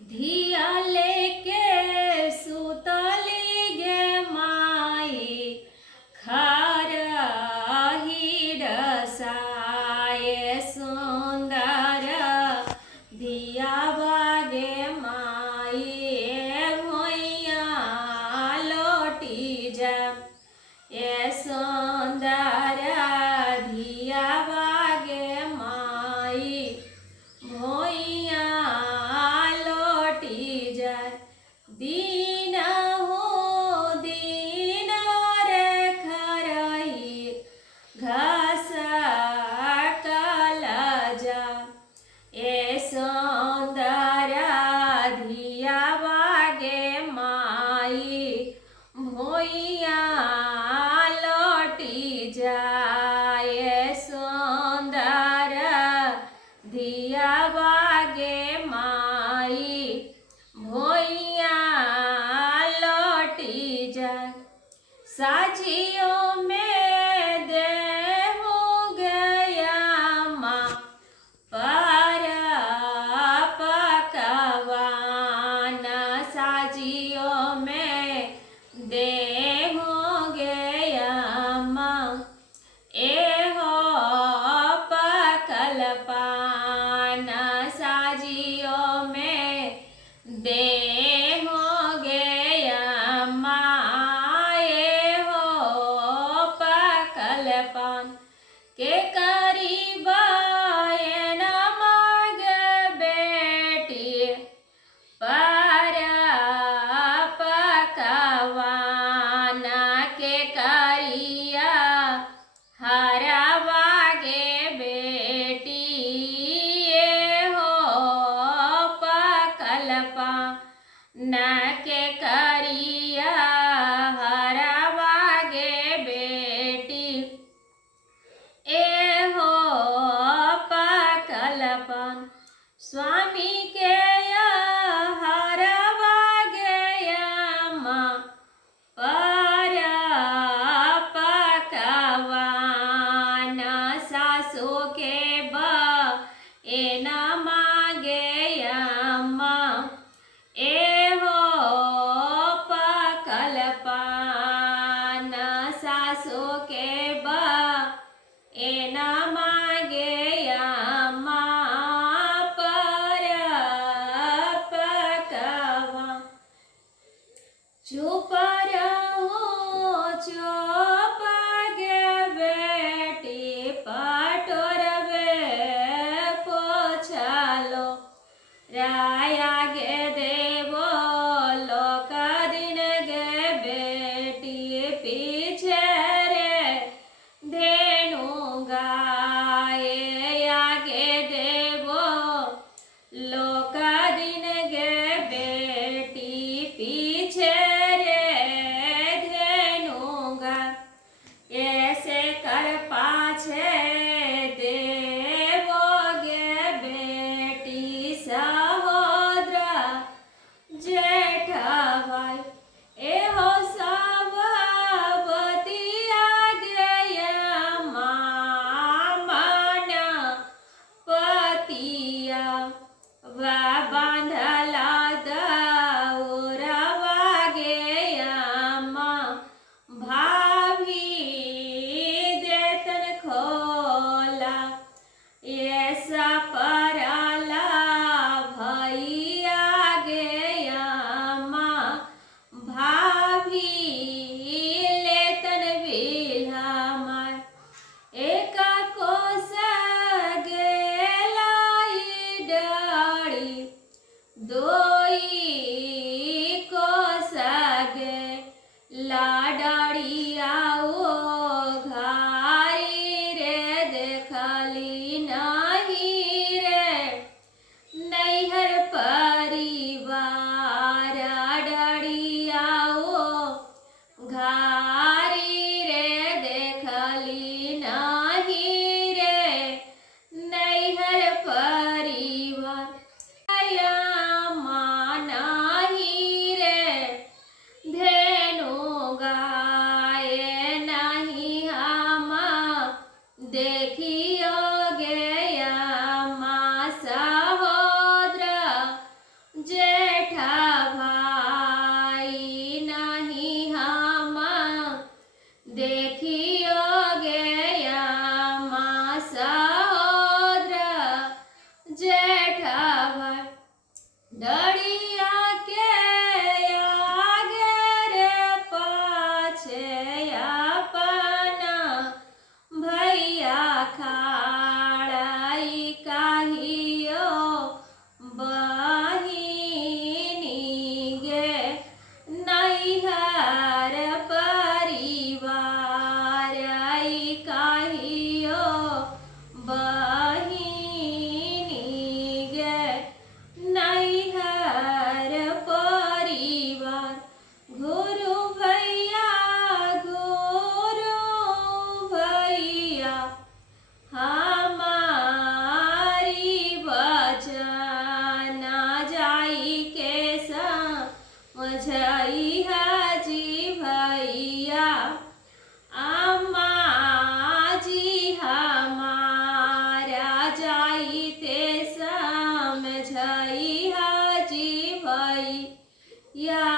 धिया लेके सुतली गे माई खरही डसाए सुंदर धिया बागे माई भुइया लोटी जा ए सुंदर धिया बागे माई भुइया लोटी जा दीन हो दीन रे खरही घास कलजा ए सुंदर धिया बागे माई भुइया लोटी जाए सुंदर धिया बागे माई भुइया लोटी जाए साजियों में देहु गया माँ पर पकवान साजियों में देहु गया माँ एहो पकल पान साजियों में देहु गया माँ एहो पकल पान के करीबा न मांग बेटी पर पकवान के करिया हरा बागे बेटी ये हो पकल पान के करिया हरा बागे बेटी एहो पकल पान स्वामी के हरवा गया माँ पर पकवान सासू के ए न मांगे माँ एहो पकल पान सासू के ए न मांगे माँ पर पकवान चुप रहो चुप गे बेटी पटोरबे पोछलो राया गे देवो लोक दिन गे बेटी पीछे रे धेनु गाए आगे देवो लोक दिन गे बेटी पीछे रे धेनु गा ऐसे कर पाछे देवो गे बेटी सहोदर जेठ भाई एहो सब बतिया गया मन पतिया वा बांधला दौरवा गया माँ भाभी देतन खोला ऐसा परला भैया गया माँ भाभी लेतन बिल्हा मार एक कोस गेलाई डाड़ी दोई कोस गे लाडाड़ी आओ घारी रे देखली नहीं रे नैहर परिवार डाड़ी आओ घारी रे देखली नहीं रे नैहर परिवार माँ नहीं रे धेनु गाए नहीं हम देखियो गया माँ सहोदर नैहर परिवार गुरु भैया हमारी वचन जाई के समझई हाजी भैया अम्मा जी हमारा जाई ते समझई हाजी भैया